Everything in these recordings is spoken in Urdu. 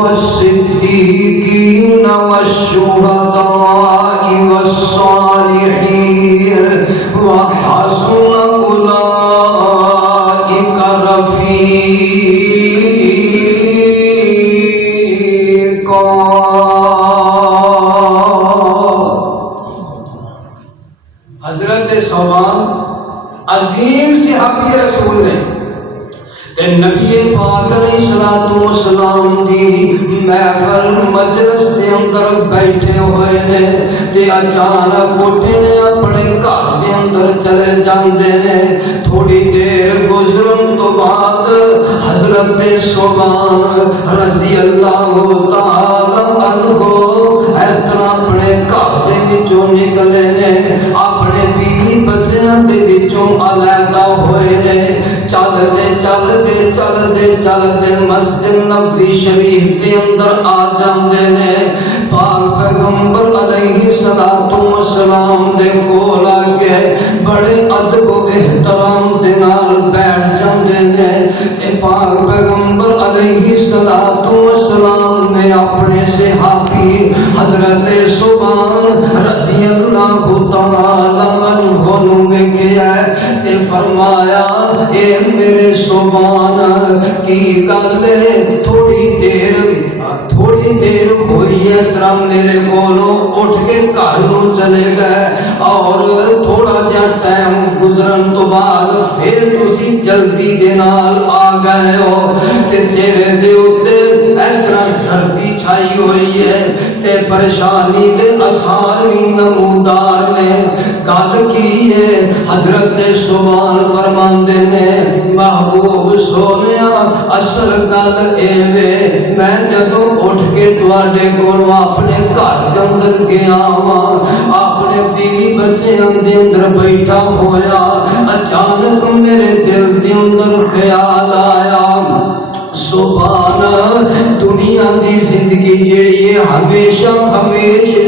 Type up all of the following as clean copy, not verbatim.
والصديقين والشهداء والصالحين وحسن أولئك رفيقا. حضرت ثوبان عظیم صحابی رسول نے تے نبی پاک علیہ الصلوۃ والسلام دی محفل مجلس دے اندر بیٹھے ہوئے نے تے اچانک اٹھے نے اپنے گھر دے اندر چلے جاندے نے. تھوڑی دیر گزرن تو بعد حضرت ثوبان رضی اللہ تعالی عنہ اس طرح اپنے گھر دے وچوں نکلے نے, اپنے بیوی بچیاں دے وچوں علیحدہ ہوئے نے. چلدے مسجد نبوی شریف کے اندر آ جاندے نے. پاک پیغمبر علیہ الصلوۃ والسلام دے کول آ کے بڑے ادب و احترام دے نال بیٹھ جاندے نے. تے پاک پیغمبر علیہ الصلوۃ والسلام نے اپنے صحابی حضرت ثوبان رضی اللہ تعالی عنہ نو ویکھیا تے فرمایا اے میرے ثوبان کی گل ہے, تھوڑی دیر ہوئی اس طرح میرے کولوں اٹھ کے گھر نو چلے گئے اور تھوڑا جہا ٹائم گزرن تو بعد پھر تسی جلدی دے نال آ گئے ہو. تے چہرے دے اوتے اس طرح سردی چھائی ہوئی ہے تے پریشانی دے اثار بھی نمودار نے. گل کی ہے حضرت ثوبان فرماندے نے محبوب سونیا اصل گل اے وے میں جدوں اٹھ کے تواڈے کولوں اپنے گھر دے اندر گیا ہاں, اپنے بیوی بچیاں دے اندر بیٹھا ہویا اچانک میرے دل دے اندر خیال آیا سبحان دنیا دی زندگی جیڑی ہے ہمیشہ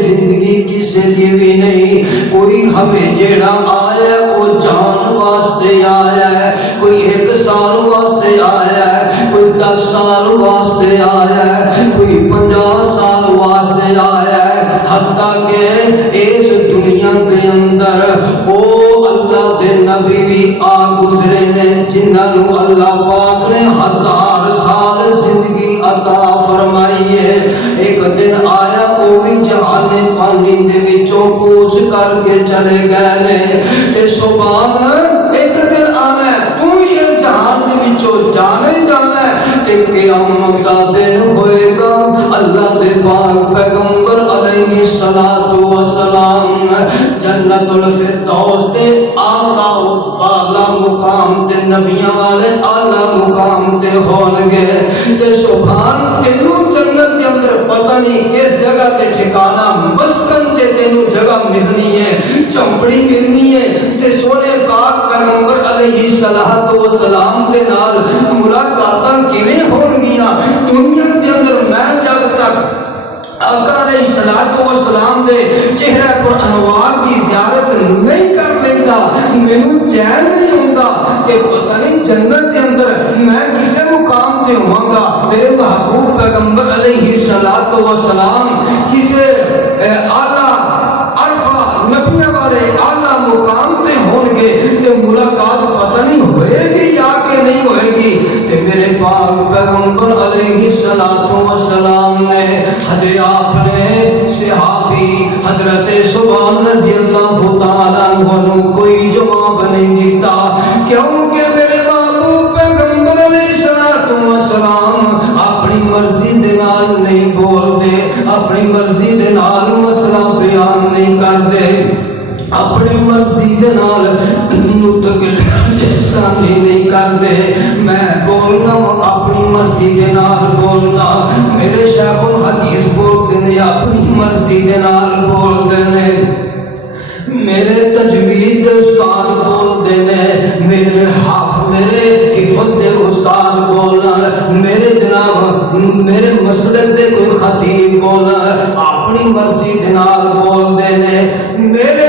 زندگی کسے دی بھی نہیں. کوئی ہمیں جیڑا آیا وہ جان واسطے آیا ہے, کوئی 1 سال واسطے آیا ہے, کوئی 10 سال واسطے آیا ہے, کوئی 50 سال واسطے آیا ہے. حتیٰ کہ اس دنیا دے اندر وہ اللہ دے نبی بھی آ گزرے نے جنہاں نو اللہ پاک نے 1000 سال زندگی عطا فرمائی ہے. ایک دن آیا وہ بھی جہان فانی دے وچوں کوچ کر کے چلے گئے نے. تے ثوبان ایک دن آنا تو یہ جہان دے وچوں جانے جانا ہے تے قیامت دا دن ہوئے گا. اللہ دے پاک پیغمبر علیہ الصلوۃ والسلام جنت الفردوس دے اعلی مقام تے نبیاں والے اعلی مقام تے ہون گے. تے سبحان تینوں جنت کے اندر پتہ نہیں کس جگہ تے ٹھکانہ مسکن تے تینوں جگہ ملنی ہے, چمپڑی ملنی ہے. تے سونے پاک پیغمبر علیہ الصلوۃ والسلام دے نال ملاقاتاں کیویں ہون گیاں دنیا دے اندر. میں جب تک آقا علیہ الصلوۃ والسلام دے چہرے پر انوار کی زیارت نہیں کر لیتا مینوں چین نہیں ہوندا کہ پتہ نہیں جنت کے اندر میں کسے مقام تے ہواں گا. میرے محبوب پیغمبر علیہ الصلوۃ والسلام کسے اعلیٰ عرفہ نبیوں والے اعلیٰ مقام تے ہون گے تے ملاقات پتہ نہیں ہوئے گی یا کہ نہیں ہوئے گی. تے میرے پاک پیغمبر علیہ الصلوۃ والسلام نے آپ نے صحابی حضرت ثوبان رضی اللہ تعالیٰ عنہ کوئی جواب نہیں دیتا کیونکہ میرے محبوب پیغمبر علیہ الصلوۃ والسلام اپنی مرضی دے نال نہیں بول دے, اپنی مرضی دے نال مسئلہ بیان نہیں کر دے, اپنی مرضی دے نال نطق لسانی نہیں کر دے. میں بولنا اپنی مرضی دے نال بولنا. میرے شیخ الحدیث بولتے ہیں اپنی مرضی دے نال بولتے ہیں. میرے تجوید استاد بولتے ہیں, میرے حفظ دے استاد بولنا, میرے جناب میرے مسلک دے کوئی خطیب بولنا اپنی مرضی دے نال بولتے ہیں. میرے